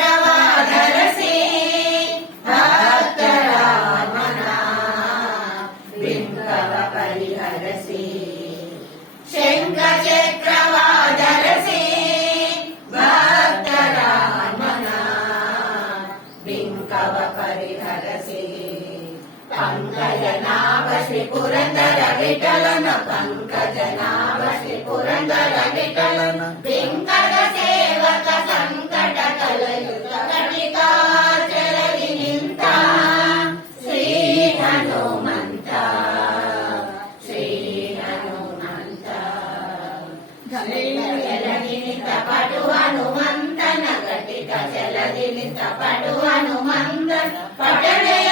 ಶೃಂಗಚಕ್ರವಾಧರಸಿ ಭಕ್ತರಾಮನ ಬಿಂಕವ ಪರಿಹರಸಿ ಶಂಖಚಕ್ರವಾಧರಸಿ ಭಕ್ತರಾಮನ ಬಿಂಕವ ಪರಿಹರಸಿ ಪಂಕಜನಾಭ ಶ್ರೀ ಪುರಂದರ ವಿಠಲನ ಪಂಕಜನಾಭ ಶ್ರೀ ಪುರಂದರ ವಿಠಲನ ಬಿಂಕದ ಸೇವಕ ಸಂಕಟ ಕಲಯುತ ಕಟಿಕಾಚಲದಿ ನಿಂತ ಶ್ರೀ ಹನುಮಂತ ಶ್ರೀ ಹನುಮಂತ ಜಲದಿ ನಿಂತ ಪಟು ಹನುಮಂತನ ಕಟಿಕ ಜಲದಿ ನಿಂತ ಪಟು ಹನುಮಂತ ಪಟನೆಯ